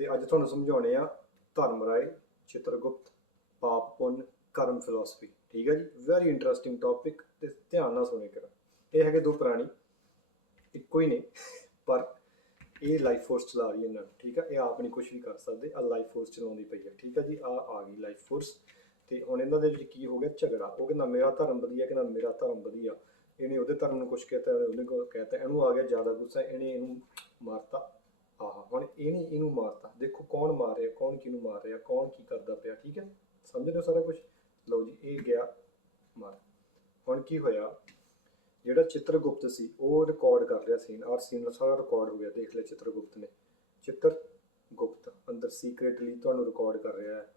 ਤੇ ਅੱਜ ਤੁਹਾਨੂੰ ਸਮਝਾਉਣੇ ਆ ਧਰਮ ਰਾਏ ਚਿਤਰਗੁਪਤ ਪਾਪ ਪੁੰਨ ਕਰਮ ਫਿਲਾਸਫੀ ਠੀਕ ਹੈ ਜੀ? ਵੈਰੀ ਇੰਟਰਸਟਿੰਗ ਟੌਪਿਕ ਤੇ ਧਿਆਨ ਨਾਲ ਸੁਣੇ ਕਰ। ਇਹ ਹੈਗੇ ਦੋ ਪ੍ਰਾਣੀ, ਇੱਕੋ ਹੀ ਨੇ, ਪਰ ਇਹ ਲਾਈਫ ਫੋਰਸ ਚਲਾ ਰਹੀ ਹੈ ਇਹਨਾਂ ਨੂੰ, ਠੀਕ ਹੈ ਇਹ ਆਪ ਨਹੀਂ ਕੁਝ ਵੀ ਕਰ ਸਕਦੇ ਆ ਲਾਈਫ ਫੋਰਸ ਚਲਾਉਂਦੀ ਪਈ ਹੈ ਠੀਕ ਹੈ ਜੀ? ਆ ਆ ਗਈ ਲਾਈਫ ਫੋਰਸ ਤੇ ਹੁਣ ਇਹਨਾਂ ਦੇ ਵਿੱਚ ਕੀ ਹੋ ਗਿਆ? ਝਗੜਾ। ਉਹ ਕਹਿੰਦਾ, ਮੇਰਾ ਧਰਮ ਵਧੀਆ, ਕਹਿੰਦਾ, ਮੇਰਾ ਧਰਮ ਵਧੀਆ। ਇਹਨੇ ਉਹਦੇ ਧਰਮ ਨੂੰ ਕੁਝ ਕਹਿਤਾ, ਉਹਨੇ ਕੋ, ਕਹਿਤਾ, ਇਹਨੂੰ ਆ ਗਿਆ ਜ਼ਿਆਦਾ ਗੁੱਸਾ, ਇਹਨੇ ਇਹਨੂੰ ਮਾਰਤਾ। ਆਹ ਹੁਣ ਇਹਨੇ, ਇਹਨੂੰ ਮਾਰਤਾ। ਦੇਖੋ ਕੌਣ ਮਾਰ ਰਿਹਾ, ਕੌਣ ਕਿਹਨੂੰ ਮਾਰ ਰਿਹਾ, ਕੌਣ ਕੀ ਕਰਦਾ ਪਿਆ, ਠੀਕ ਹੈ? ਸਮਝ ਰਹੇ ਹੋ ਸਾਰਾ ਕੁਝ ਲਓ ਜੀ, ਇਹ ਗਿਆ ਮਾਰ। ਹੁਣ ਕੀ ਹੋਇਆ? ਜਿਹੜਾ ਚਿੱਤਰਗੁਪਤ ਸੀ, ਉਹ ਰਿਕਾਰਡ ਕਰ ਰਿਹਾ ਸੀਨ ਔਰ ਸੀਨ ਸਾਰਾ ਰਿਕਾਰਡ ਹੋ ਗਿਆ, ਦੇਖ ਲੈ ਚਿੱਤਰਗੁਪਤ ਨੇ। ਚਿੱਤਰਗੁਪਤ ਅੰਦਰ ਸੀਕ੍ਰੀਟਲੀ ਤੁਹਾਨੂੰ ਰਿਕਾਰਡ ਕਰ ਰਿਹਾ ਹੈ।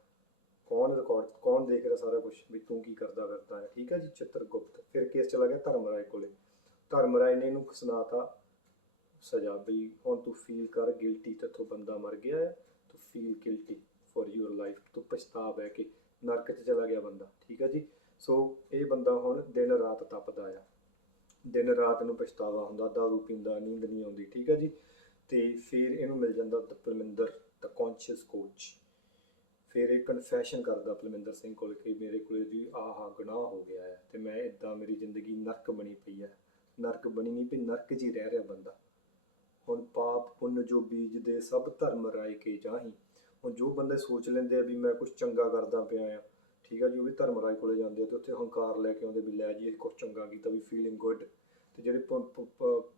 ਕੌਣ ਰਿਕਾਰਡ ਕੌਣ ਦੇਖ ਰਿਹਾ ਸਾਰਾ ਕੁਝ ਵੀ ਤੂੰ ਕੀ ਕਰਦਾ ਫਿਰਦਾ ਹੈ, ਠੀਕ ਹੈ ਜੀ? ਚਿੱਤਰਗੁਪਤ। ਫਿਰ ਕੇਸ ਚਲਾ ਗਿਆ ਧਰਮਰਾਏ ਕੋਲੇ। ਧਰਮਰਾਏ ਨੇ ਇਹਨੂੰ ਸੁਣਾਤਾ ਸਜ਼ਾ ਬਈ ਹੁਣ ਤੂੰ ਫੀਲ ਕਰ ਗਿਲਟੀ ਤੇਥੋਂ ਬੰਦਾ ਮਰ ਗਿਆ ਹੈ, ਤੂੰ feel guilty for your life ਤੂੰ ਪਛਤਾਵਾ ਹੈ ਕਿ ਨਰਕ 'ਚ ਚਲਾ ਗਿਆ ਬੰਦਾ, ਠੀਕ ਹੈ ਜੀ? ਸੋ ਇਹ ਬੰਦਾ ਹੁਣ ਦਿਨ ਰਾਤ ਤਪਦਾ ਆ। ਦਿਨ ਰਾਤ ਨੂੰ ਪਛਤਾਵਾ ਹੁੰਦਾ, ਦਾਰੂ ਪੀਂਦਾ, ਨੀਂਦ ਨਹੀਂ ਆਉਂਦੀ, ਠੀਕ ਹੈ ਜੀ? ਤੇ ਫਿਰ ਇਹਨੂੰ ਮਿਲ ਜਾਂਦਾ ਪਲਮਿੰਦਰ ਦਾ ਕੌਨਸ਼ੀਅਸ ਕੋਚ ਫਿਰ ਇਹ ਕਨਫੈਸ਼ਨ ਕਰਦਾ ਪਲਮਿੰਦਰ ਸਿੰਘ ਕੋਲ ਕਿ ਮੇਰੇ ਕੋਲੇ ਜੀ ਆਹ ਆਹ ਗੁਨਾਹ ਹੋ ਗਿਆ ਹੈ ਤੇ ਮੈਂ ਇਦਾਂ ਮੇਰੀ ਜ਼ਿੰਦਗੀ ਨਰਕ ਬਣੀ ਪਈ ਹੈ। ਨਰਕ ਬਣੀ ਨਹੀਂ ਪਈ ਨਰਕ ਜੀ ਰਹਿ ਰਿਹਾ ਬੰਦਾ। ਹੁਣ ਪਾਪ, ਪੁੰਨ ਜੋ ਬੀਜਦੇ, ਸਭ ਧਰਮ ਰਾਏ ਕੇ ਜਾਹੀ। ਹੁਣ ਜੋ ਬੰਦੇ ਸੋਚ ਲੈਂਦੇ ਆ ਵੀ ਮੈਂ ਕੁਝ ਚੰਗਾ ਕਰਦਾ ਪਿਆ ਆ, ਠੀਕ ਆ ਜੀ, ਉਹ ਵੀ ਧਰਮ ਰਾਏ ਕੋਲੇ ਜਾਂਦੇ ਆ ਤੇ ਉੱਥੇ ਹੰਕਾਰ ਲੈ ਕੇ ਆਉਂਦੇ ਵੀ ਲੈ ਜੀ, ਇਹ ਕੁਝ ਚੰਗਾ ਕੀਤਾ ਵੀ ਫੀਲਿੰਗ ਗੁੱਡ ਤੇ ਜਿਹੜੇ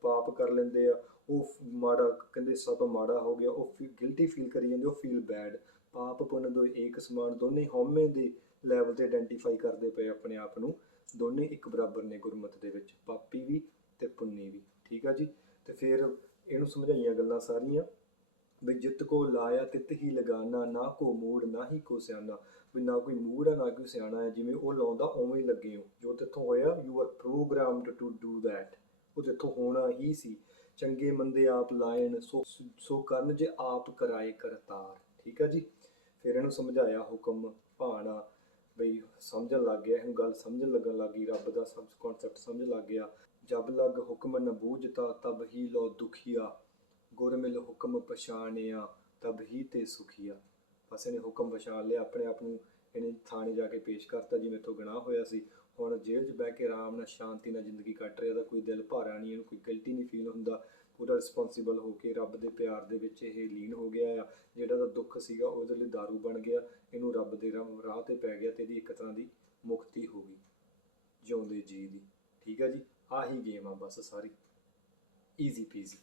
ਪਾਪ ਕਰ ਲੈਂਦੇ ਆ, ਉਹ ਮਾੜਾ ਕਹਿੰਦੇ ਸਭ ਮਾੜਾ ਹੋ ਗਿਆ, ਉਹ ਗਿਲਟੀ ਫੀਲ ਕਰੀ ਜਾਂਦੇ, ਉਹ ਫੀਲ ਬੈਡ ਪਾਪ, ਪੁੰਨ ਦੋ ਏਕ ਸਮਾਨ ਦੋਨੇ ਹਉਮੈ ਦੇ ਲੈਵਲ ਤੇ ਆਇਡੈਂਟੀਫਾਈ ਕਰਦੇ ਪਏ ਆਪਣੇ ਆਪ ਨੂੰ, ਦੋਨੇ ਇੱਕ ਬਰਾਬਰ ਨੇ ਗੁਰਮਤ ਦੇ ਵਿੱਚ, ਪਾਪੀ ਵੀ ਤੇ ਪੁੰਨੀ ਵੀ, ਠੀਕ ਆ ਜੀ? ਤੇ ਫਿਰ ਇਹਨੂੰ ਸਮਝਾਈਆਂ ਗੱਲਾਂ ਸਾਰੀਆਂ। ਵੀ ਜਿੱਤ ਕੋ ਲਾਇਆ ਤਿਤ ਹੀ ਲਗਾਨਾ, ਨਾ ਕੋ ਮੂੜ, ਨਾ ਹੀ ਕੋ ਸਿਆਣਾ ਵੀ ਨਾ ਕੋਈ ਮੂੜ ਹੈ ਨਾ ਕੋਈ ਸਿਆਣਾ ਹੈ ਜਿਵੇਂ ਉਹ ਲਾਉਂਦਾ ਉਵੇਂ ਹੀ ਲੱਗੇ ਹੋ। ਜੋ ਤੇਥੋਂ ਹੋਇਆ you are programmed to do that ਉਹ ਤੇਥੋਂ ਹੋਣਾ ਹੀ ਸੀ। ਚੰਗੇ ਮੰਦੇ ਆਪ ਲਾਇਨ ਸੋ ਸੋ ਕਰਨ ਜੇ ਆਪ ਕਰਾਏ ਕਰਤਾਰ। ਠੀਕ ਹੈ ਜੀ? ਫਿਰ ਇਹਨੂੰ ਸਮਝਾਇਆ ਹੁਕਮ ਭਾਣਾ। ਬਈ ਸਮਝਣ ਲੱਗ ਗਿਆ ਇਹਨੂੰ ਗੱਲ ਸਮਝਣ ਲੱਗਣ ਲੱਗੀ ਰੱਬ ਦਾ ਸਭ ਕਨਸੈਪਟ ਸਮਝ ਲੱਗ ਗਿਆ। ਜਬ ਲਗ ਹੁਕਮ ਨ ਬੂਝਤਾ, ਤਬ ਹੀ ਲੋ ਦੁਖੀਆ। ਗੁਰ ਮਿਲ ਹੁਕਮ ਪਛਾਣਿਆ, ਤਬ ਹੀ ਤੇ ਸੁਖੀਆ। ਬਸ ਇਹਨੇ ਹੁਕਮ ਪਛਾਣ ਲਿਆ, ਆਪਣੇ ਆਪ ਨੂੰ ਇਹਨੇ ਥਾਣੇ ਜਾ ਕੇ ਪੇਸ਼ ਕਰਤਾ, ਜਿਵੇਂ ਤੋਂ ਗੁਨਾਹ ਹੋਇਆ ਸੀ। ਹੁਣ ਜੇਲ੍ਹ 'ਚ ਬਹਿ ਕੇ ਆਰਾਮ ਨਾਲ ਸ਼ਾਂਤੀ ਨਾਲ ਜ਼ਿੰਦਗੀ ਕੱਟ ਰਿਹਾ ਦਾ ਕੋਈ ਦਿਲ ਭਾਰਾ ਨਹੀਂ, ਇਹਨੂੰ ਕੋਈ ਗਿਲਟੀ ਨਹੀਂ ਫੀਲ ਹੁੰਦਾ। ਪੂਰਾ ਰਿਸਪੌਂਸਿਬਲ ਹੋ ਕੇ ਰੱਬ ਦੇ ਪਿਆਰ ਦੇ ਵਿੱਚ ਇਹ ਲੀਨ ਹੋ ਗਿਆ ਆ। ਜਿਹੜਾ ਦਾ ਦੁੱਖ ਸੀਗਾ ਉਹਦੇ ਲਈ दारू ਬਣ ਗਿਆ। ਇਹਨੂੰ ਰੱਬ ਦੇ ਰਾਹ ਤੇ ਪੈ ਗਿਆ ਤੇ ਇਹਦੀ ਇੱਕ ਤਰ੍ਹਾਂ ਦੀ ਮੁਕਤੀ ਹੋ ਗਈ, ਜਿਉਂਦੇ ਜੀ ਦੀ। ਠੀਕ ਹੈ ਜੀ? ਆਹੀ ਗੇਮ ਆ ਬਸ ਸਾਰੀ। Easy peasy